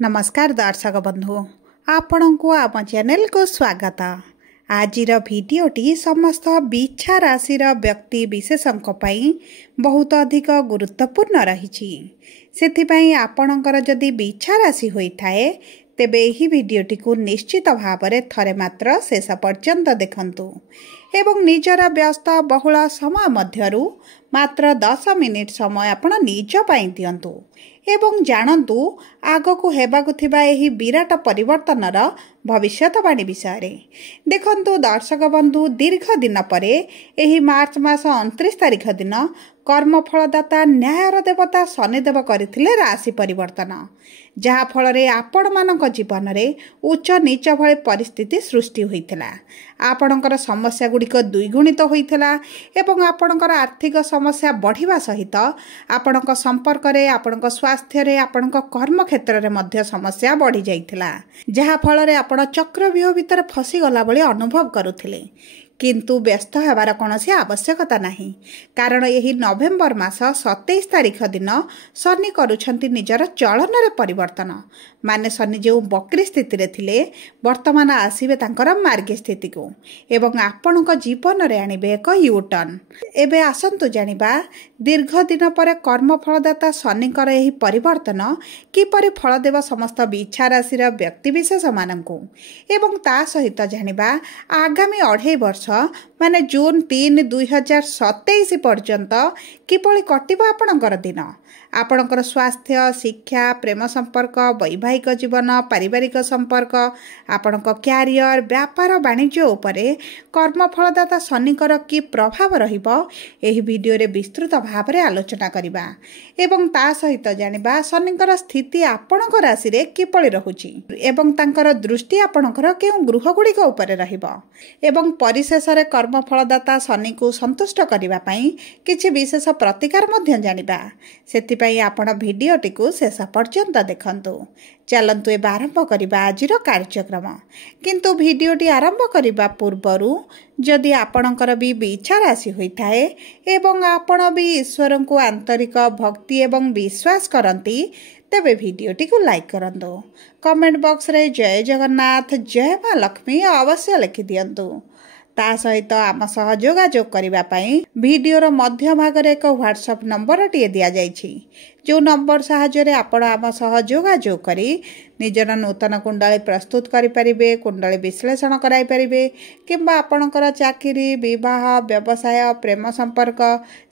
नमस्कार दर्शक बंधु आपण को आम चैनल को स्वागत। आजिर भिडटी समस्त बिछा राशि व्यक्ति विशेषों बहुत अधिक गुरुत्वपूर्ण रही। से आपणकर जदि बिछा राशि होता है तेबे यही भिडटी को निश्चित भाव में थरे मात्र शेष पर्यंत देखंतु एवं निजर व्यस्त बहुल समय मध्यरु मात्र 10 मिनिट समय आपण निज पाई दियंतु एवं जानतु आगकू हेबाकु थिबा एही विराट परिवर्तनर भविष्यवाणी विषय रे। देखंतु दर्शक बंधु दीर्घ दिन परे एही मार्च मास 29 तारिख दिन कर्मफलदाता न्यायर देवता शनिदेव करथिले राशि परिवर्तन, जहा फल रे आपण मानक जीवन रे उच्च नीच भଳି परिस्थिति सृष्टि होइथिला। आपणकर समस्या गुड़िक द्विगुणित होइथिला एवं आपणकर आर्थिक समस्या बढ़िबा सहित आपणक संपर्क रे आपणक स्वास्थ्य रे आपणक कर्म क्षेत्र रे मध्य समस्या बढ़ी जाइथिला, जहा फल रे आपण चक्रव्यूह भितर फसी गला भଳି अनुभव करुथिले। किंतु व्यस्त होबार कौनसी आवश्यकता नहीं, कारण यही नवेम्बर मास 27 तारिख दिन शनि करुछंती निजर चलन रे परिवर्तन। माने शनि जो बक्री स्थिति रे थिले वर्तमान आसीबे तांकर मार्गी स्थिति को एवं आपणक जीवन रे आनिबे एक यू टर्न। एबे आसंतु जानिबा दीर्घ दिन पर कर्मफलदाता शनिकर यही परिवर्तन किपरि फल देव समस्त बिछा राशि व्यक्ति विशेष मानकु एवं ता सहित जानिबा आगामी 2.5 वर्ष माने जून 3, 2027 पर्यंत किपरि कटिबा आपणकर दिन। आपणकर स्वास्थ्य, शिक्षा, प्रेम संपर्क, वैवाहिक जीवन, पारिवारिक संपर्क, आपणक क्यारियर, व्यापार वाणिज्य उपरे कर्मफलदाता शनिकर कि प्रभाव रहिबो एही वीडियो रे विस्तृत भाव रे आलोचना करिबा एवं ता सहित जानिबा शनिकर स्थिति आपणक राशि रे किपरि रहुची एवं तांकर दृष्टि आपणकर केउ गृह गुड़िक उपरे रहिबो एवं परिशेष रे कर्मफलदाता शनि को संतुष्ट करिबा पई किछि विशेष प्रतिकार मध्य जानिबा। सेति आपण भिडियोटी को शेष पर्यंत देखंतु। चलंतु ए आरंभ करिबा आजिर कार्यक्रम। किंतु भिडियोटी आरंभ करिबा पूर्वरु जदि आपणकर भी बिछा राशि होइथाए एवं आपण भी ईश्वर को आंतरिक भक्ति एवं विश्वास करंती तेबे भिडियोटी को लाइक करंतु। कमेंट बॉक्स रे जय जगन्नाथ, जय मां लक्ष्मी अवश्य लिखि दियंतु। ता सहित आम सह जोगाजोग करिबा पई वीडियोर मध्य भाग रे एक व्हाट्सएप नंबर टिए दिया जाइछि, जो नंबर साहाय्य आपण आम सह जोगाजोग करी निजर नूतन कुंडली प्रस्तुत करि परिबे, कुंडली विश्लेषण कराई परिबे किंबा आपणकर चाकरी, विवाह, व्यवसाय, प्रेम संपर्क,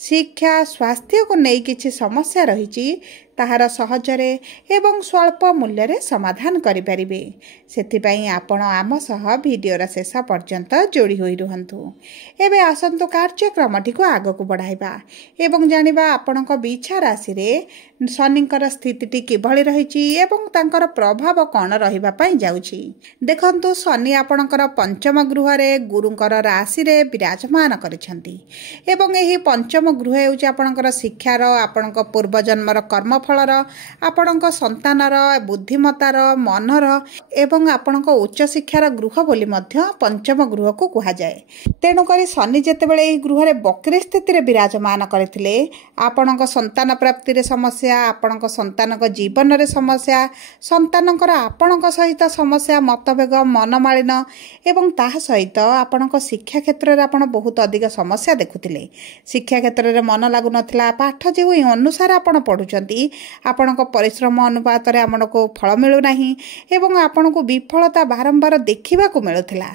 शिक्षा, स्वास्थ्य को नै किछि समस्या रहिछि ताहार सहजरे एवं स्वल्प मूल्य रे समाधान करि परिबे। सेथिपई आपण आम सह वीडियोर शेष पर्यंत जोड़ी होई रुहंतु। एबे आसंतु कार्यक्रमटी को आग को बढ़ाइबा एवं जानिबा आपणक बिछा राशि रे शनिकर स्थितिटी किभଳି रहिछि एवं तांकर प्रभाव कौन रहिबा पई जाउछि। देखंतु शनि आपणकर पंचम गृह रे गुरुंकर राशि रे विराजमान करिसंती एवं एही पंचम गृह हेउछि आपणकर शिक्षार, आपणक पूर्व जन्मर कर्मफलर, आपणक संतानर, बुद्धिमतार, मनर एवं आपणक उच्च शिक्षार गृह बोली मध्य पंचम गृह को कहा जाए। तेणु करी शनि जेतेबेले एही गृह रे बक्री स्थिति रे विराजमान करथिले आपणक संतान प्राप्ति रे समस्या, आपणक संतानक जीवन रे समस्या, संतानकर आपणक सहित समस्या, मतभेद, मनमालिन एवं ताहा सहित आपणक शिक्षा क्षेत्र रे आपण बहुत अधिक समस्या देखुथिले। शिक्षा क्षेत्र रे मन लागु नथिला, पाठ जेउ अनुसार आपण पढुचंती आपणक परिश्रम अनुपात रे आपणको फल मिलु नाही एवं आपणको विफलता बारंबार देखिबा को मिलुथिला।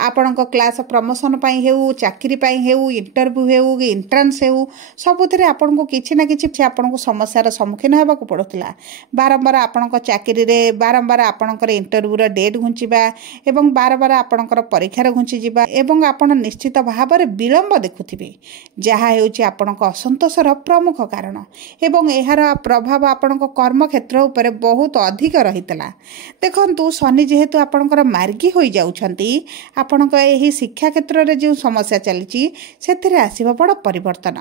आपणक क्लास प्रमोशन पई हेउ, चाकरी पई हेउ, इंटरव्यू हेउ, एंट्रांस हेउ, सबुथिरे आपणको किछि ना किछि आपणको समस्यार सम्मुखीन हेबा को पड़ुथिला। बारंबार आपणक चाकरी रे बारंबार आपणकर इंटरव्यू रे डेट घुंचिबा एवं बारंबार आपणकर परीक्षा रे घुंची जिबा एवं आपण निश्चित भाव रे विलंब देखुथिबे, जहा हेउछि आपणक असंतोषर प्रमुख कारण एवं एहार प्रभाव आपणक कर्म क्षेत्र उपरे बहुत अधिक रहितला। देखंतु शनि जेहेतु आपणकर मार्गी होई जाउछंती आपणक एही शिक्षा क्षेत्र रे जो समस्या चलिछि सेथिरे आसीबा बड़ परिवर्तन।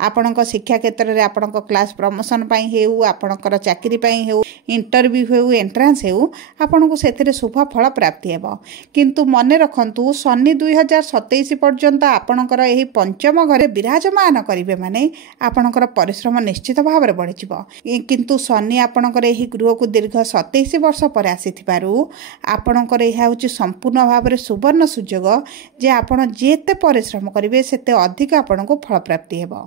आपणक शिक्षा क्षेत्र रे आपणक क्लास प्रमोशन ପାଇଁ ହେଉ ଆପଣଙ୍କର ଚାକିରି ପାଇଁ ହେଉ इंटरव्यू हेउ एंट्रांस हेउ आपनको सेथिरे शुभ फल प्राप्ति हेबो। किंतु मने रखंतु शनि 2027 पर्यंत आपणकर एही पंचम घरे विराजमान करिवे माने आपणकर परिश्रम निश्चित भाव में बढ़ी जिवो। किंतु शनि आपणकर एही गृह को दीर्घ 27 वर्ष पर आसीथिबारु आपणकर एहा होची संपूर्ण भाव में सुवर्ण सुजोग जे आपण जेते परिश्रम करिवे सेते अधिक आपणको फल प्राप्ति हेबो।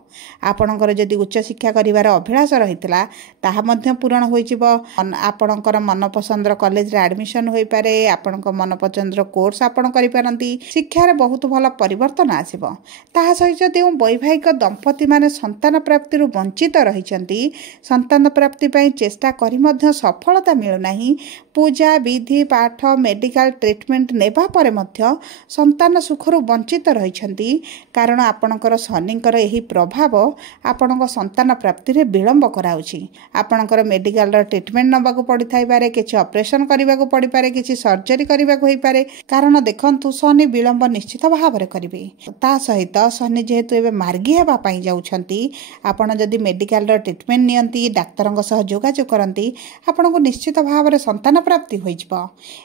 आपणकर जदि उच्च शिक्षा करिवार अभिलाष रहितला ताहा मध्य पूरण होई जिवो। आपणकर मनपसंदर कॉलेज रे एडमिशन होई पारे आपणको मनपसंदर कोर्स आपण करि पारंती शिक्षा रे बहुत भल परिवर्तन आसीबो। ताहा सहित जो वैवाहिक दंपति माने संतान प्राप्ति रु वंचित रहिचंती संतान प्राप्ति पई चेष्टा करी मध्य सफलता मिलु नाही पूजा विधि पाठ मेडिकल ट्रीटमेंट नेबा परे मध्य संतान सुखरु वंचित रहिचंती कारण आपणकर शनिकर एही प्रभाव आपणको संतान प्राप्ति रे विलंब कराउची। आपणकर मेडिकल रो ट्रीटमेंट नबाकू पड़ी थाई पारे किछि ऑपरेशन करबाकू पड़ी पारे किछि सर्जरी करबाकू होई पारे कारण देखंतु शनि विलंब निश्चित भाव में करिवे। ता सहित शनि जेहेतु एबे मार्गी हेबा पई जाउछंती आपण जदि मेडिकल रो ट्रीटमेंट नियंती डाक्तरंग सह जोगाजोग करंती आपनको निश्चित भाव में संतान प्राप्ति होई जिवो।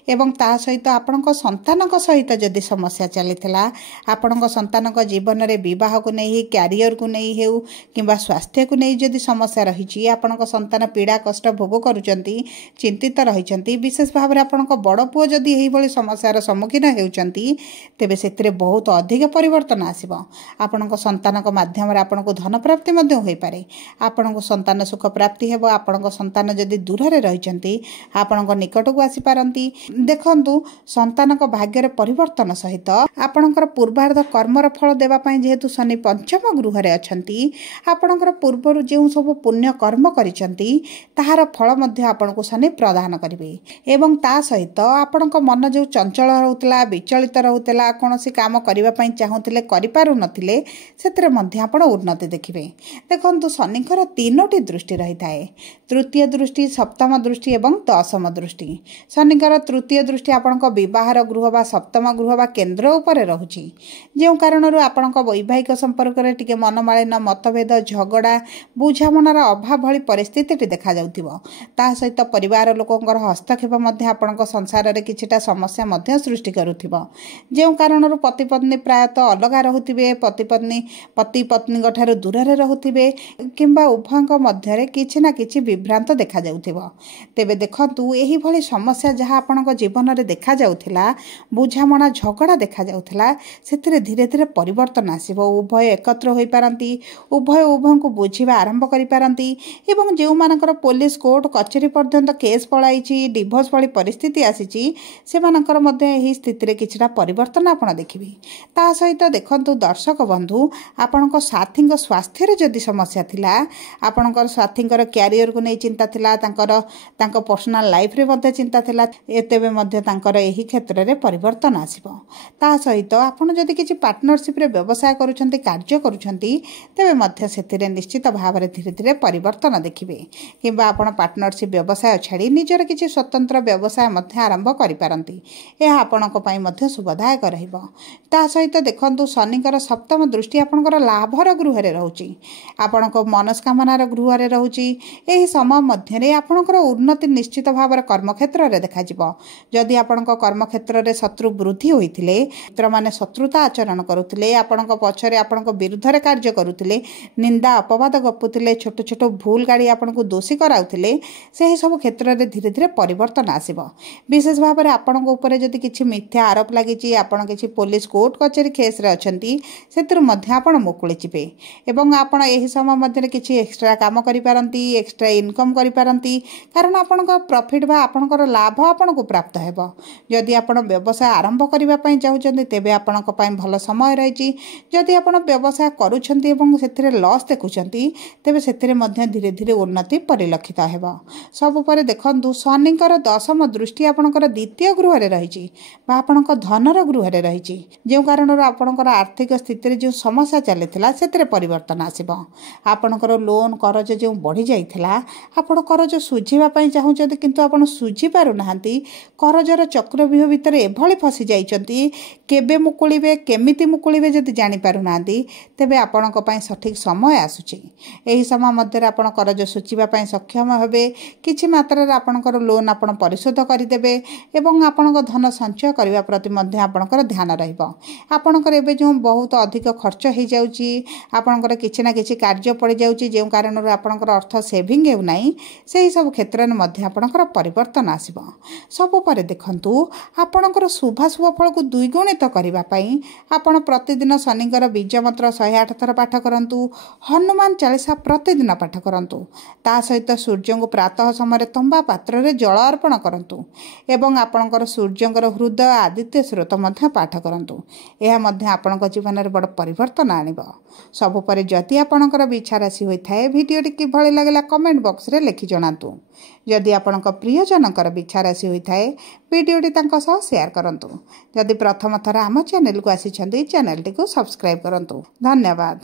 एवं ता सहित आपणक संतानक सहित जदि समस्या चलीथिला आपणक संतानक जीवन रे विवाह को नहीं कैरियर को नहीं हेउ किंबा स्वास्थ्य को नहीं जदि समस्या रहिछि आपणक संतान पीड़ा कष्ट भोग करूचंती चिंतित रहिचंती विशेष भाव में आपणक बड़ पुओ जदि एही भली समस्यार सम्मुखीन हेउचंती तेबे सेतिरे बहुत अधिक परिवर्तन आसीबो। आपणक संतानक माध्यम रे आपणक धन प्राप्ति मध्ये होई पारे आपणक संतान सुख प्राप्ति हेबो। आपणक संतान जदि दूर रे रहिचंती आपणक निकट को आसी पारंती। देखंतु संतानक भाग्य रे परिवर्तन सहित आपणकर पूर्वार्ध कर्मर फल देबा पई जेहेतु शनि पंचम गृह रे अछंती आपणकर पूर्वरु जेउ सब पुण्य कर्म करिसंती ताहार फल मध्ये आपनको शनि प्रदान करिवे। एवं ता सहित आपणक मन जो चंचल रहउतला विचलित रहउतला कोनोसी काम करिबा पई चाहुतिले करि पारु नथिले सेतरे मध्ये आपण उन्नति देखिबे। देखंतु शनिकर तीनोटी दृष्टि रहिताए तृतीय दृष्टि सप्तम दृष्टि एवं दशम दृष्टि। शनिकर तृतीय दृष्टि आपणक विवाहर गृह बा सप्तम गृह बा केंद्र उपरे रहुछि जेउ कारणरु आपणक वैवाहिक संपर्क रे टिके मनमालिन मतभेद झगड़ा बुझामणार अभाव भली परिस्थिति देखा जाउथिबो। ता सहित परिवार लोकंकर हस्तक्षेप मध्ये आपणक संसार रे किछिटा समस्या मध्ये सृष्टि करूथिबो जेउ कारणरु पति पत्नी प्रायतः अलगा रहुथिबे पति पत्नी गठारु दूर रे रहुथिबे किंबा उभयंक मध्य रे किछि ना किछि विभ्रांत देखा जाउथिबो। तेबे देखंतु एही भली समस्या जहाँ आपणक जीवन रे देखा जाउथिला बुझामणा झगड़ा देखा जाउथिला सेतिरे धीरे धीरे परिवर्तन आसीबो। उभय एकत्र होई पारंती उभय उभयंक बुझिबा आरंभ करि पारंती एवं जेउ मानकर पुलिस कोर्ट कचेरी पर्यंत केस पळाइछि डिवोर्स भली परिस्थिति आसीछि सेमानकर मध्ये एही स्थिति रे किछटा परिवर्तन आपण देखिबे। ता सहित देखंतु दर्शक बंधु आपणक साथीक स्वास्थ्य रे जदि समस्या थिला आपणकर साथीकर कैरियर को नै चिंता थिला तांको पर्सनल लाइफ रे मध्ये चिंता थिला एतेबे मध्ये तांकर एही क्षेत्र रे परिवर्तन आसीबो। ता सहित आपण जदि किछि पार्टनरशिप रे व्यवसाय करूछंती कार्य करूछंती तेबे मध्ये सेतिरे निश्चित भाव रे धीरे धीरे परिवर्तन देखिबे किबा आपण पार्टनरशिप व्यवसाय छाड़ी निजर किछि स्वतंत्र व्यवसाय मध्ये आरंभ करि पारंती एहा आपणक पई मध्ये सुबदायक रहिबो। ता सहित देखंतु शनिकर सप्तम दृष्टि आपणकर लाभर गृह रे रहउची आपणक मनस्कामनार गृह रे रहउची एही समय मध्ये रे आपणकर उन्नति निश्चित भाव रे कर्म क्षेत्र रे देखा जिवो। जदि आपणक कर्म क्षेत्र रे शत्रु वृद्धि होइथिले मित्र माने शत्रुता आचरण करूथिले आपणक पछरे आपणक विरुद्ध रे कार्य करूथिले निंदा अपवाद गपुथिले छोट छोट भूल गाड़ी आपणको दोषी कराउथिले सेही सब क्षेत्र रे धीरे धीरे परिवर्तन आसीबो। विशेष भाव रे आपणक ऊपर जदि किछि मिथ्या आरोप लागिछि आपण किछि पुलिस कोर्ट कचेरी केस रे अछंती सेतिर मध्ये आपण मुकुळी जिवे एवं आपण एही समय मध्ये किछि एक्स्ट्रा काम करि पारंती एक्स्ट्रा इनकम करि पारंती कारण आपणक प्रॉफिट बा आपणकर लाभ आपणको प्राप्त हेबो। जदि आपण व्यवसाय आरंभ करिबा पई चाहुचंती तेबे आपणक पई भल समय रहिछि जदि आपण व्यवसाय करूछंती एवं सेथिरे लॉस देखुछंती तेबे सेथिरे मध्ये धीरे धीरे उन्नति परिलक्षित हेबो। सब परे देखंतु शनिकर दशम दृष्टि आपणकर द्वितीय गृह रे रहिछि बा आपणक धनर गृह रे रहिछि जेउ कारणर आपणकर आर्थिक स्थिति रे जो समस्या चलिथिला सेथिरे परिवर्तन आसीबो। आपणकर लोन करज जो बढ़ी जाइथिला आपण करज सुझिबा पई चाहुचंती किंतु आपण सुझी पारुनाहांती करजर चक्रव्यूह भितर एभली फसी जाइछन्ती केबे मुकुलिबे केमिति मुकुलिबे जदि जानि पारुनाहांती तेबे आपणक पई सठिक समय आसुछि। एही समय मध्य आपण करज सुचिबा पई सक्षम हेबे। किछि मात्रा रे आपणकर लोन आपण परिशोध करिदेबे एवं आपणक धन संचय करिवा प्रति मध्य आपणकर ध्यान रहइबो। आपणकर एबे जो बहुत अधिक खर्च हे जाउछि आपणकर किछि ना किछि कार्य पड़ि जाउछि जे कारणर आपणकर अर्थ सेविंग हेउ नाही सेही सब क्षेत्र में मध्य आपणकर परिवर्तन आसीबो। सब परे देखंतु आपणकर शुभाशुभ फल को द्विगुणित करिवा पई आपण प्रतिदिन शनिकर बीज मंत्र 108 थर पाठ करंतु। हनुमान चालीसा प्रतिदिन पाठ करंतु। ता सहित सूर्य को प्रातः समय तंबा पात्र रे जल अर्पण करंतु एवं आपणकर सूर्यंकर हृदय आदित्य स्रोत मध्य पाठ करंतु। एहा मध्य आपणक जीवन रे बड़ परिवर्तन आनिबो। सब परे जति आपणकर बिछा राशि होई थाए वीडियो कि भली लागला कमेंट बॉक्स रे लिखि जणातु। जदि आपणक प्रिय जनकर बिछा राशि होई थाए वीडियोटी तांको सह शेयर करंतु। जदि प्रथम थर आम चैनल को आसी चंदी चैनल टी को सब्सक्राइब करंतु। धन्यवाद।